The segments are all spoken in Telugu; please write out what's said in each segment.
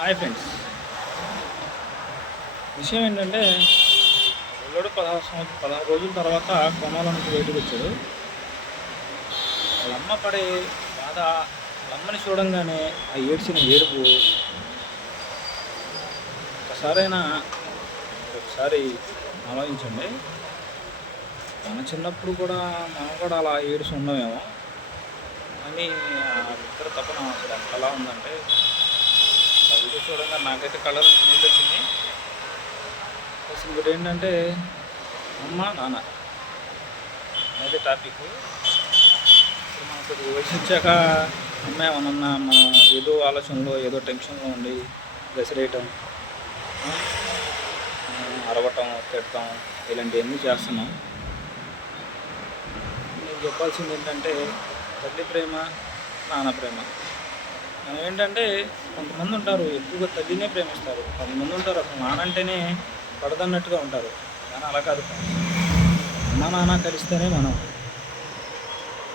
హాయ్ ఫ్రెండ్స్, విషయం ఏంటంటే పిల్లడు 16 రోజుల తర్వాత కోమాల నుంచి బయటకు వచ్చాడు. వాళ్ళ అమ్మ పడే బాధ, వాళ్ళ అమ్మని చూడంగానే ఆ ఏడ్చిన ఏడుపు ఒకసారి ఆలోచించండి. మన చిన్నప్పుడు కూడా మనం కూడా అలా ఏడుచి ఉన్నామేమో అని ఆ ఇద్దరు తపన అసలు ఎంతలా ఉందంటే ఆ వీడియో చూడంగా నాకైతే కలర్ నీళ్ళు వచ్చింది. అసలు ఇంకోటి ఏంటంటే అమ్మ నాన్న అనేది టాపిక్. ఇప్పుడు మనకు వయసు వచ్చాక అమ్మ ఏమన్నా మనం ఏదో ఆలోచనలో ఏదో టెన్షన్లో ఉండి గసిరేయటం, అరవటం, తిడటం ఇలాంటివన్నీ చేస్తున్నాం. నేను చెప్పాల్సింది ఏంటంటే తల్లి ప్రేమ, నాన్న ప్రేమ. మనం ఏంటంటే కొంతమంది ఉంటారు ఎక్కువగా తల్లినే ప్రేమిస్తారు, కొంతమంది ఉంటారు అసలు నాన్న అంటేనే పడదన్నట్టుగా ఉంటారు. కానీ అలా కాదు, అమ్మ నాన్న కలిస్తేనే మనం.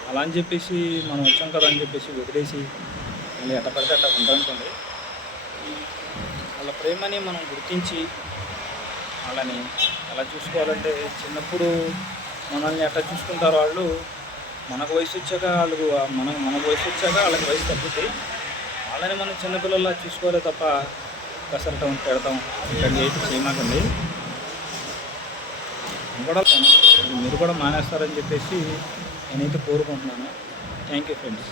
అలా అని చెప్పేసి మనం వచ్చాం కదా అని చెప్పేసి వదిలేసి మళ్ళీ ఎట్ట పడితే అట్లా ఉంటానుకోండి. వాళ్ళ ప్రేమని మనం గుర్తించి వాళ్ళని ఎలా చూసుకోవాలంటే, చిన్నప్పుడు మనల్ని ఎట్లా చూసుకుంటారో వాళ్ళు మనకు వయసు వచ్చాక మనకు వయసు వచ్చాక వాళ్ళకి వయసు తగ్గుతాయి. వాళ్ళని మనం చిన్నపిల్లల్లా చూసుకోవాలి తప్ప కసరటం, పెడతాం ఇట్లాంటి అయితే చేయమాకండి. మీరు కూడా మానేస్తారని చెప్పేసి నేనైతే కోరుకుంటున్నాను. Thank you friends.